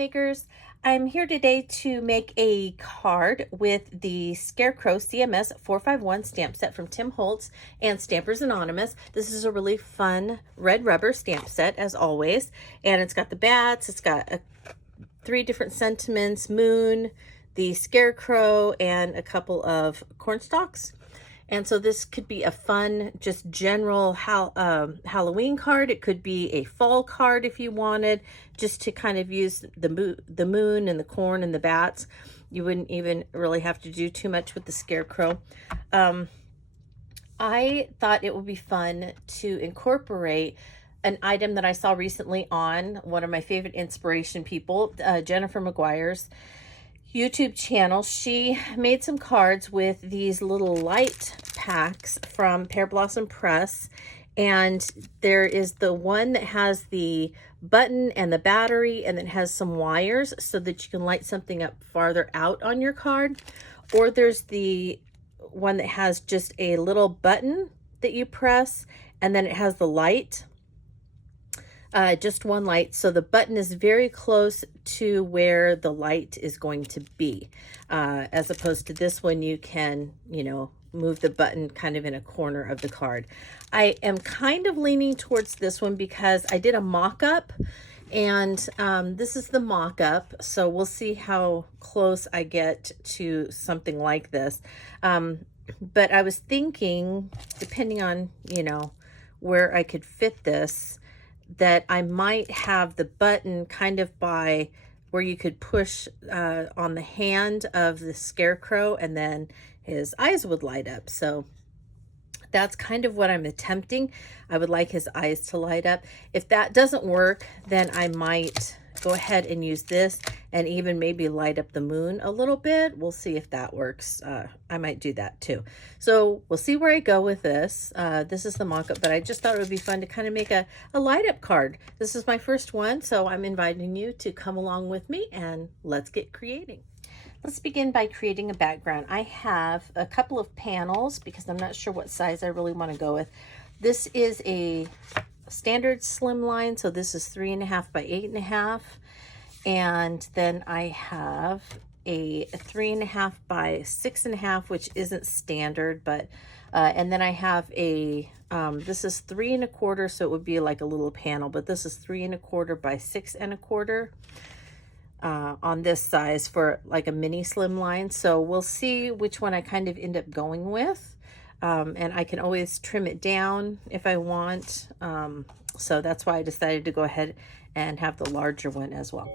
makers. I'm here today to make a card with the Scarecrow CMS 451 stamp set from Tim Holtz and Stampers Anonymous. This is a really fun red rubber stamp set, as always, and it's got the bats, it's got 3 different sentiments, moon, the scarecrow, and a couple of corn stalks. And so this could be a fun, just general Halloween card. It could be a fall card if you wanted, just to kind of use the moon and the corn and the bats. You wouldn't even really have to do too much with the scarecrow. I thought it would be fun to incorporate an item that I saw recently on one of my favorite inspiration people, Jennifer McGuire's YouTube channel. She made some cards with these little light packs from Pear Blossom Press, and there is the one that has the button and the battery, and it has some wires so that you can light something up farther out on your card, or there's the one that has just a little button that you press and then it has the light. Just one light, so the button is very close to where the light is going to be, as opposed to this one you can, move the button kind of in a corner of the card. I am kind of leaning towards this one because I did a mock-up, and this is the mock-up, so we'll see how close I get to something like this. But I was thinking, depending on, where I could fit this, that I might have the button kind of by where you could push on the hand of the scarecrow, and then his eyes would light up. So that's kind of what I'm attempting. I would like his eyes to light up. If that doesn't work, then I might go ahead and use this and even maybe light up the moon a little bit. We'll see if that works. I might do that too. So we'll see where I go with this. This is the mock-up, but I just thought it would be fun to kind of make a light up card. This is my first one, so I'm inviting you to come along with me and let's get creating. Let's begin by creating a background. I have a couple of panels because I'm not sure what size I really want to go with. This is a standard slimline, so this is 3.5 by 8.5, and then I have a 3.5 by 6.5, which isn't standard, but and then I have a this is 3 1/4, so it would be like a little panel, but this is 3 1/4 by 6 1/4 on this size for like a mini slimline. So we'll see which one I kind of end up going with. And I can always trim it down if I want. So that's why I decided to go ahead and have the larger one as well.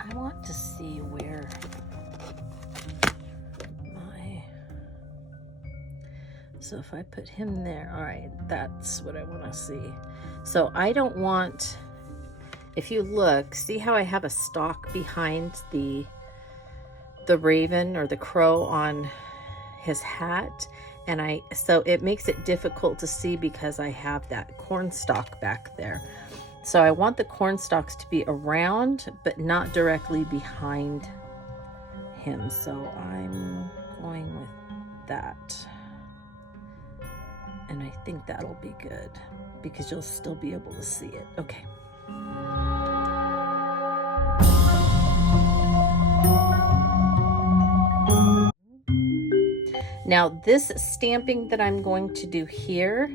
I want to see where so if I put him there, all right, that's what I want to see. So I don't want, if you look, see how I have a stalk behind the raven or the crow on his hat, and so it makes it difficult to see because I have that corn stalk back there. So I want the corn stalks to be around, but not directly behind him. So I'm going with that. And I think that'll be good because you'll still be able to see it. Okay. Now this stamping that I'm going to do here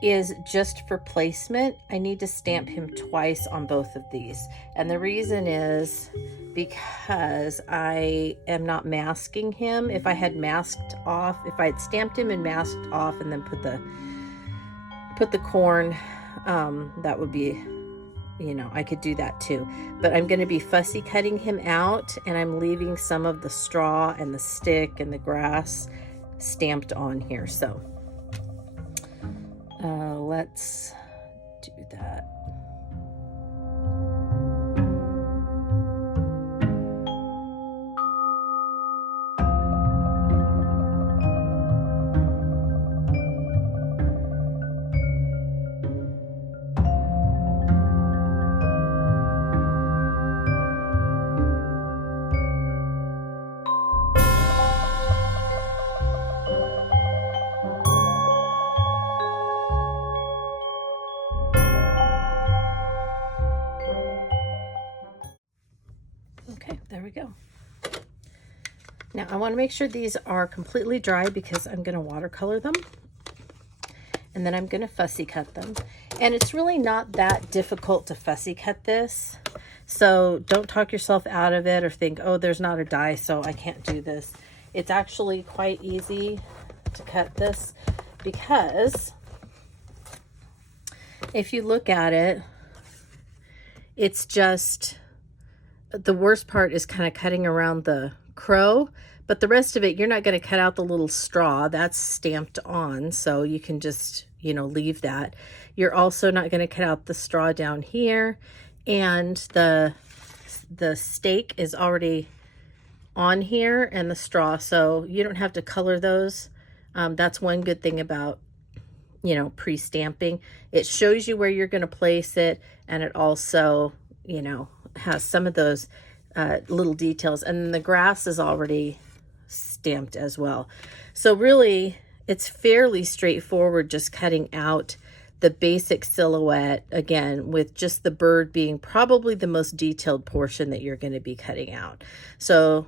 is just for placement. I need to stamp him twice on both of these. And the reason is because I am not masking him. If I had masked off, if I had stamped him and masked off and then put the corn, that would be, I could do that too. But I'm going to be fussy cutting him out, and I'm leaving some of the straw and the stick and the grass stamped on here. So let's do that. go. Now I want to make sure these are completely dry because I'm going to watercolor them. And then I'm going to fussy cut them. And it's really not that difficult to fussy cut this. So don't talk yourself out of it or think, oh, there's not a die, so I can't do this. It's actually quite easy to cut this because if you look at it, it's just, the worst part is kind of cutting around the crow, but the rest of it, you're not going to cut out the little straw. That's stamped on, so you can just, you know, leave that. You're also not going to cut out the straw down here, and the stake is already on here and the straw, so you don't have to color those. That's one good thing about, you know, pre-stamping. It shows you where you're going to place it, and it also, you know, has some of those little details, and the grass is already stamped as well. So really it's fairly straightforward, just cutting out the basic silhouette, again, with just the bird being probably the most detailed portion that you're going to be cutting out. So,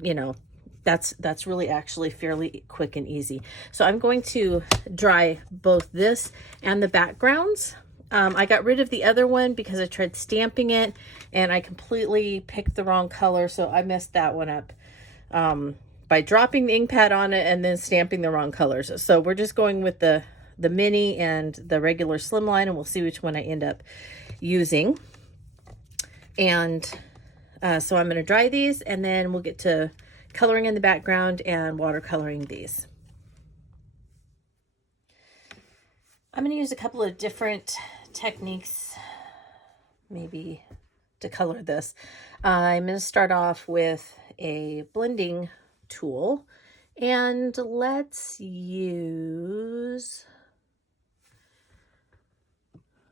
you know, that's really actually fairly quick and easy. So I'm going to dry both this and the backgrounds. I got rid of the other one because I tried stamping it and I completely picked the wrong color, so I messed that one up by dropping the ink pad on it and then stamping the wrong colors. So we're just going with the mini and the regular slimline, and we'll see which one I end up using. And so I'm going to dry these, and then we'll get to coloring in the background and watercoloring these. I'm going to use a couple of different techniques maybe to color this. I'm going to start off with a blending tool, and let's use,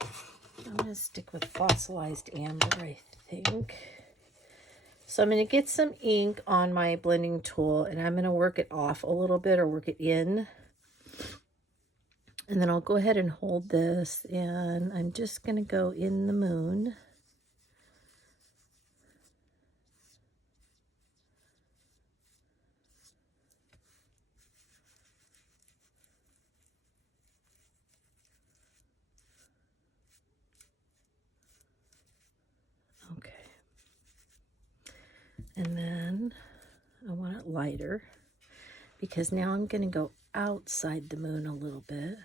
I'm going to stick with fossilized amber, I think. So I'm going to get some ink on my blending tool, and I'm going to work it off a little bit, or work it in. And then I'll go ahead and hold this, and I'm just going to go in the moon. Okay. And then I want it lighter, because now I'm going to go outside the moon a little bit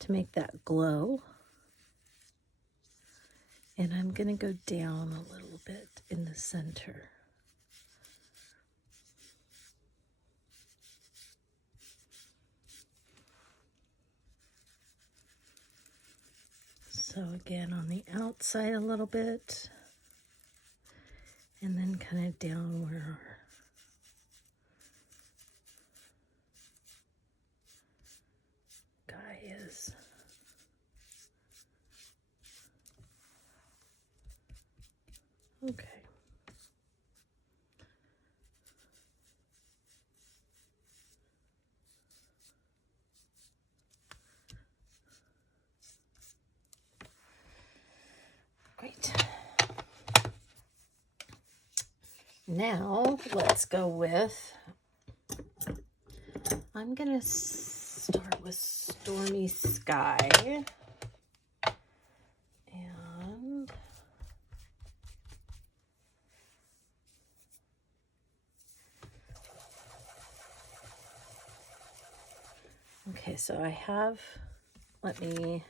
to make that glow. And I'm going to go down a little bit in the center. So again, on the outside a little bit, and then kind of down where our guy is. Okay. Great. Now let's go with, I'm gonna start with Stormy Sky. And okay, so I have, let me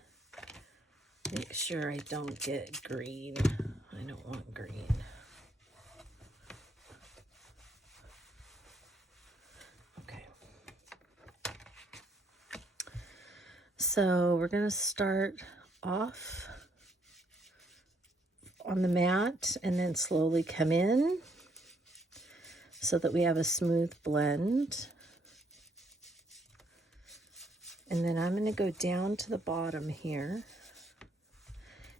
make sure I don't get green. I don't want green. Okay. So we're going to start off on the mat and then slowly come in so that we have a smooth blend. And then I'm going to go down to the bottom here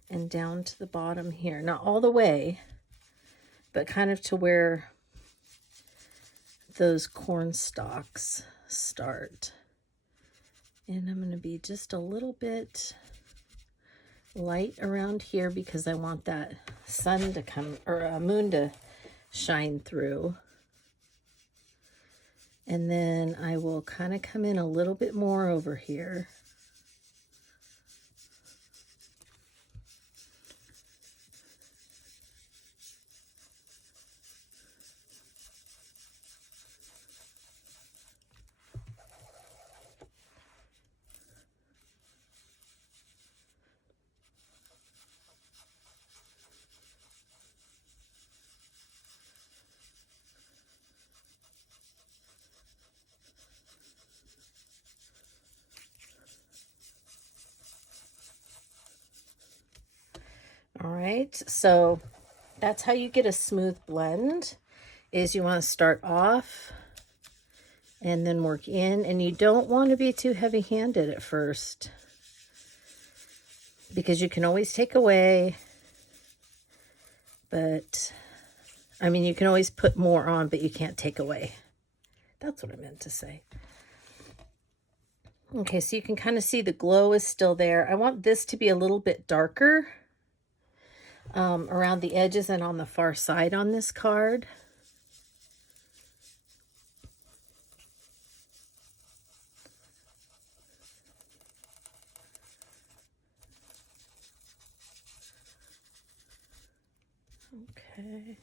and down to the bottom here. Not all the way, but kind of to where those corn stalks start. And I'm going to be just a little bit light around here because I want that sun to come, or moon to shine through. And then I will kind of come in a little bit more over here. All right, so that's how you get a smooth blend, is you want to start off and then work in, and you don't want to be too heavy-handed at first because you can always take away, but I mean, you can always put more on, but you can't take away. That's what I meant to say. Okay, so you can kind of see the glow is still there. I want this to be a little bit darker around the edges and on the far side on this card. Okay.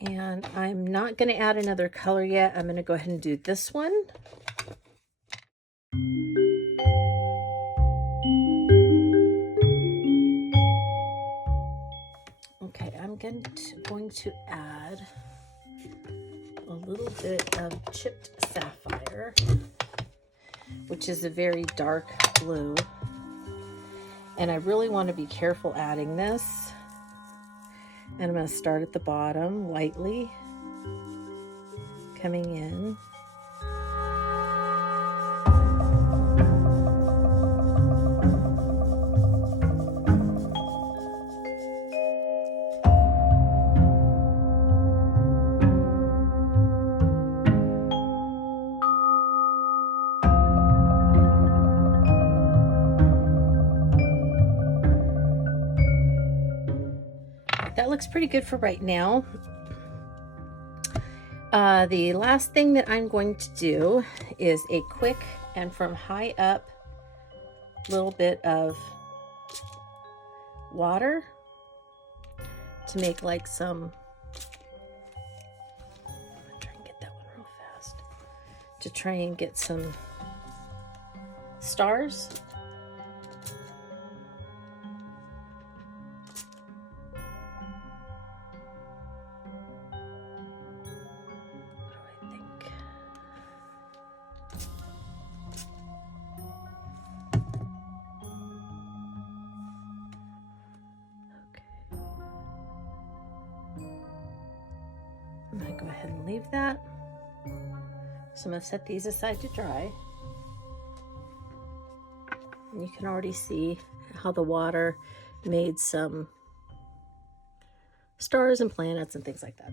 And I'm not going to add another color yet. I'm going to go ahead and do this one. Okay, I'm going to add a little bit of chipped sapphire, which is a very dark blue. And I really want to be careful adding this. And I'm going to start at the bottom lightly, coming in. That looks pretty good for right now. The last thing that I'm going to do is a quick and from high up little bit of water to make like some, I'm gonna try and get that one real fast, to try and get some stars. I'm going to go ahead and leave that. So I'm going to set these aside to dry. And you can already see how the water made some stars and planets and things like that.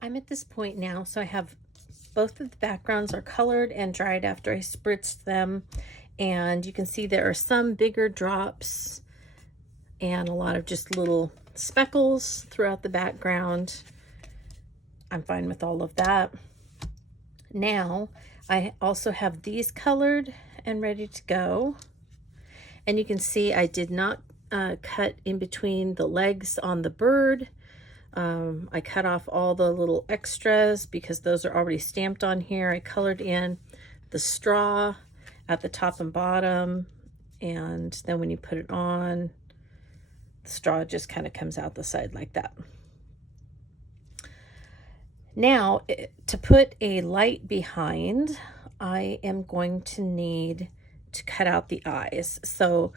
I'm at this point now, so I have both of the backgrounds are colored and dried after I spritzed them, And you can see there are some bigger drops and a lot of just little speckles throughout the background. I'm fine with all of that. Now, I also have these colored and ready to go. And you can see I did not cut in between the legs on the bird. I cut off all the little extras because those are already stamped on here. I colored in the straw at the top and bottom, and then when you put it on, the straw just kind of comes out the side like that. Now, to put a light behind, I am going to need to cut out the eyes. So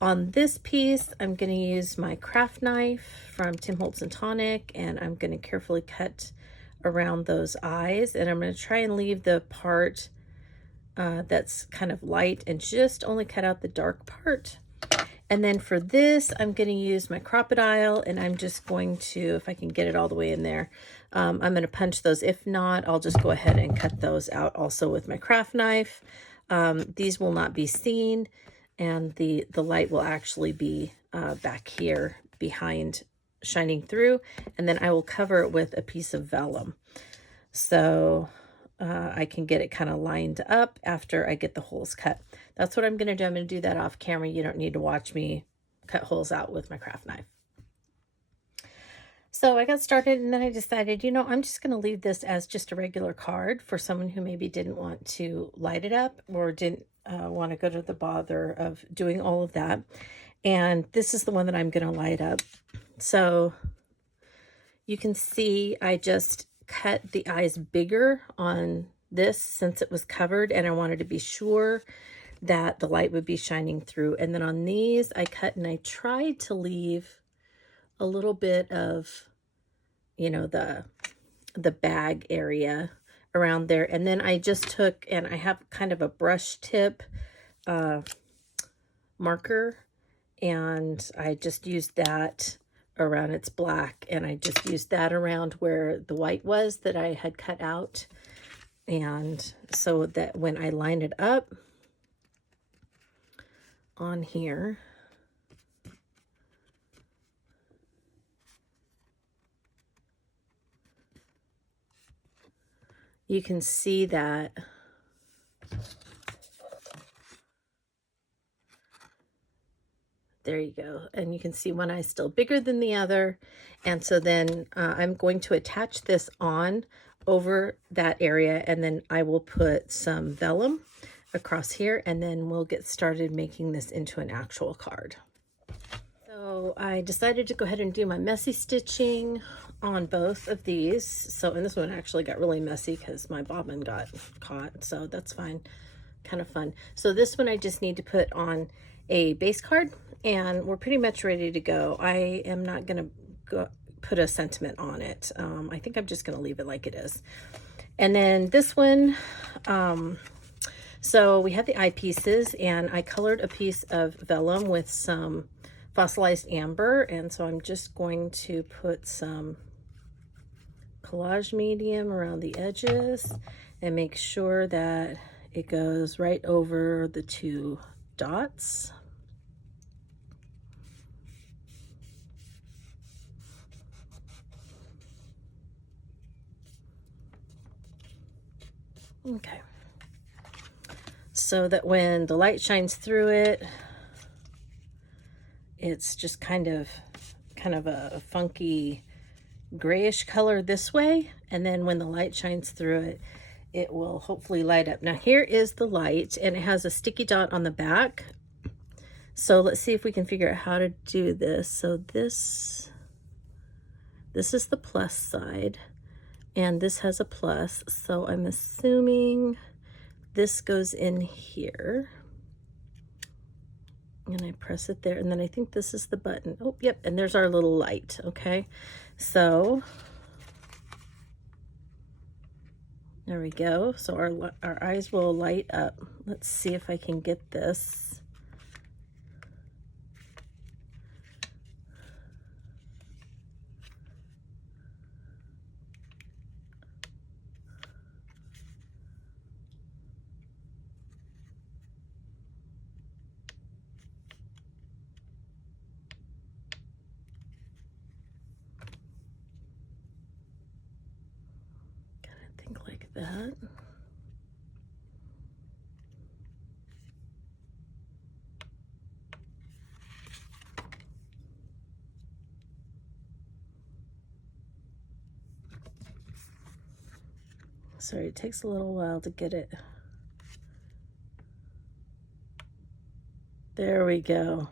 on this piece, I'm going to use my craft knife from Tim Holtz and Tonic, and I'm going to carefully cut around those eyes, and I'm going to try and leave the part that's kind of light and just only cut out the dark part. And then for this, I'm going to use my crocodile, and I'm just going to, if I can get it all the way in there, I'm going to punch those. If not, I'll just go ahead and cut those out also with my craft knife. These will not be seen, and the light will actually be back here behind, shining through, and then I will cover it with a piece of vellum. So I can get it kind of lined up after I get the holes cut. That's what I'm going to do. I'm going to do that off camera. You don't need to watch me cut holes out with my craft knife. So I got started, and then I decided, you know, I'm just going to leave this as just a regular card for someone who maybe didn't want to light it up or didn't want to go to the bother of doing all of that. And this is the one that I'm going to light up. So you can see I just cut the eyes bigger on this since it was covered, and I wanted to be sure that the light would be shining through. And then on these, I cut and I tried to leave a little bit of, you know, the bag area around there. And then I just took, and I have kind of a brush tip marker, and I just used that around, it's black, and I just used that around where the white was that I had cut out. And so that when I line it up on here, you can see that there you go. And you can see one eye still bigger than the other. And so then I'm going to attach this on over that area, and then I will put some vellum across here, and then we'll get started making this into an actual card. So I decided to go ahead and do my messy stitching on both of these. So, and this one actually got really messy because my bobbin got caught, so that's fine, kind of fun. So this one I just need to put on a base card, and we're pretty much ready to go. I am not going to put a sentiment on it. I think I'm just going to leave it like it is. And then this one, so we have the eyepieces, and I colored a piece of vellum with some fossilized amber, and so I'm just going to put some collage medium around the edges and make sure that it goes right over the two dots. Okay, so that when the light shines through it, it's just kind of a funky grayish color this way, and then when the light shines through it, it will hopefully light up. Now here is the light, and it has a sticky dot on the back. So let's see if we can figure out how to do this. So this is the plus side, and this has a plus, so I'm assuming this goes in here, and I press it there, and then I think this is the button. Oh, yep, and there's our little light. Okay, so there we go. So our eyes will light up. Let's see if I can get this. that. Sorry, it takes a little while to get it. There we go.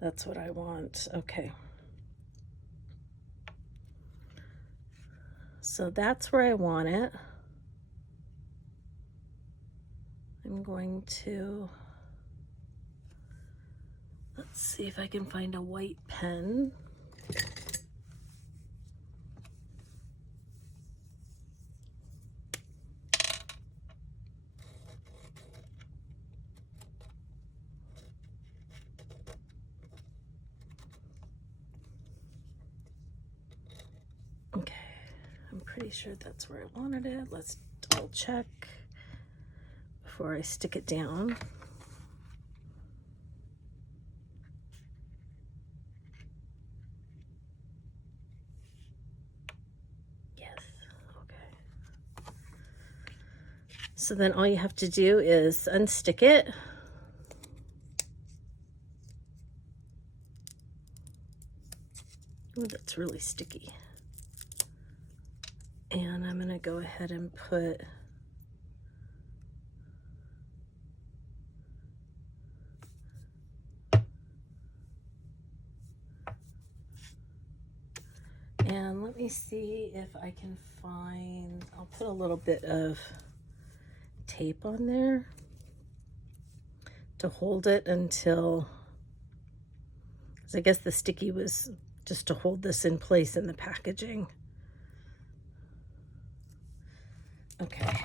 That's what I want. Okay. So that's where I want it. I'm going to, let's see if I can find a white pen. Okay, I'm pretty sure that's where I wanted it. Let's double check before I stick it down. Yes, okay. So then all you have to do is unstick it. Oh, that's really sticky. And I'm gonna go ahead and put let me see if I can find, I'll put a little bit of tape on there to hold it until, because I guess the sticky was just to hold this in place in the packaging. Okay.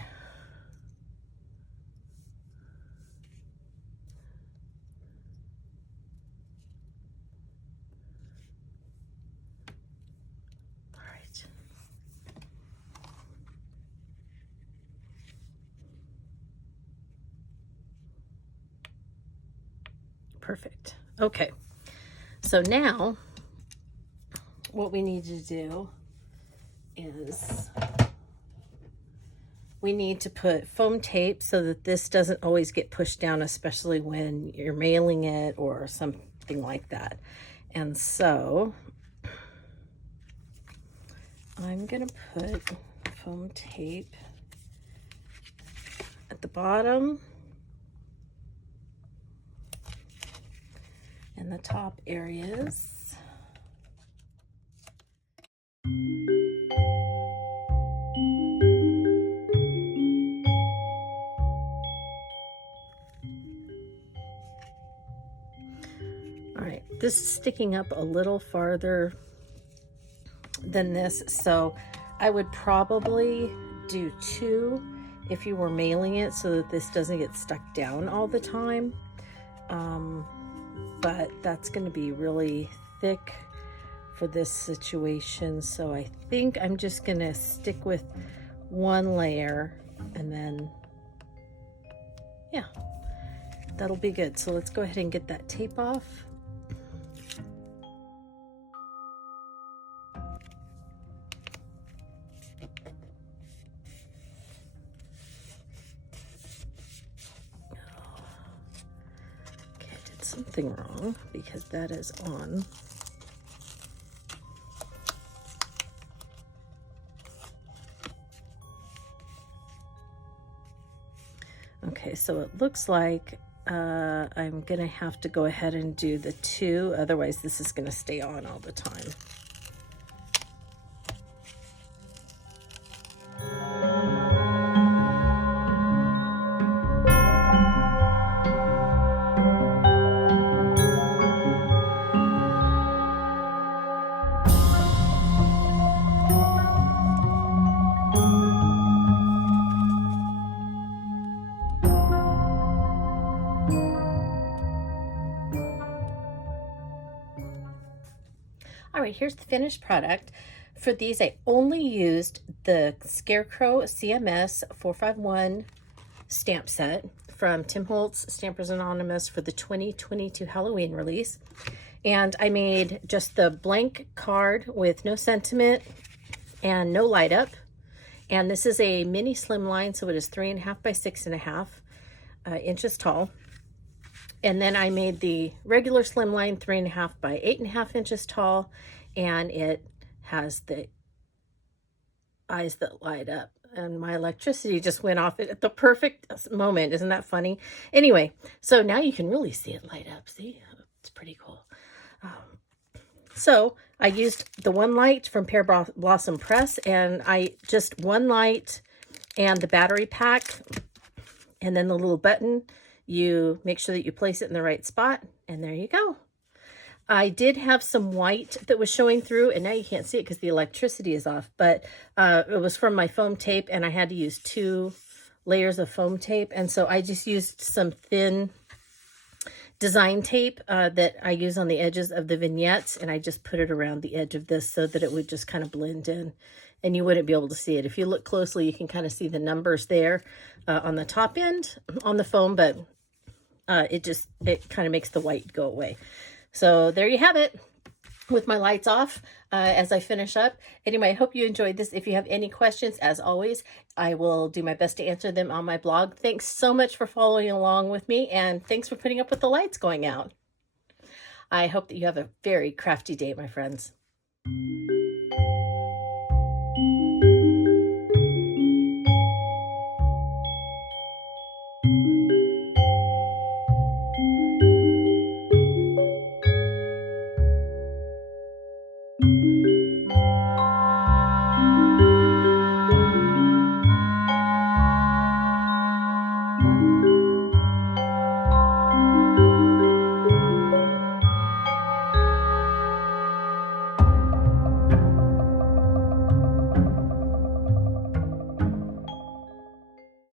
All right. Perfect. Okay. So now what we need to do is we need to put foam tape so that this doesn't always get pushed down, especially when you're mailing it or something like that. And so I'm gonna put foam tape at the bottom and the top areas. All right, this is sticking up a little farther than this, so I would probably do 2 if you were mailing it so that this doesn't get stuck down all the time. But that's going to be really thick for this situation, so I think I'm just going to stick with 1 layer and then, yeah, that'll be good. So let's go ahead and get that tape off. Something wrong because that is on. Okay, so it looks like I'm gonna have to go ahead and do the 2, otherwise this is gonna stay on all the time. All right, here's the finished product. For these, I only used the Scarecrow CMS 451 stamp set from Tim Holtz, Stampers Anonymous, for the 2022 Halloween release. And I made just the blank card with no sentiment and no light up. And this is a mini slimline, so it is 3.5 by 6.5 inches tall. And then I made the regular slimline 3.5 by 8.5 inches tall, and it has the eyes that light up. And my electricity just went off at the perfect moment. Isn't that funny? Anyway, so now you can really see it light up. See, it's pretty cool. So I used the one light from Pear Blossom Press, and I just one light and the battery pack, and then the little button. You make sure that you place it in the right spot, and there you go. I did have some white that was showing through, and now you can't see it because the electricity is off, but it was from my foam tape, and I had to use 2 layers of foam tape, and so I just used some thin design tape that I use on the edges of the vignettes, and I just put it around the edge of this so that it would just kind of blend in, and you wouldn't be able to see it. If you look closely, you can kind of see the numbers there on the top end on the foam, but it kind of makes the white go away. So there you have it with my lights off as I finish up. Anyway, I hope you enjoyed this. If you have any questions, as always, I will do my best to answer them on my blog. Thanks so much for following along with me, and thanks for putting up with the lights going out. I hope that you have a very crafty day, my friends.